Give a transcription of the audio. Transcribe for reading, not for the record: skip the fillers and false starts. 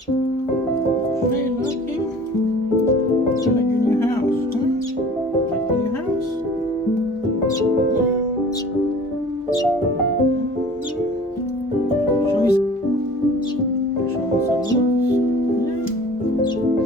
Hey, Lucky. You like your new house, huh? Like your new house? Yeah. Show me some moves. Yeah.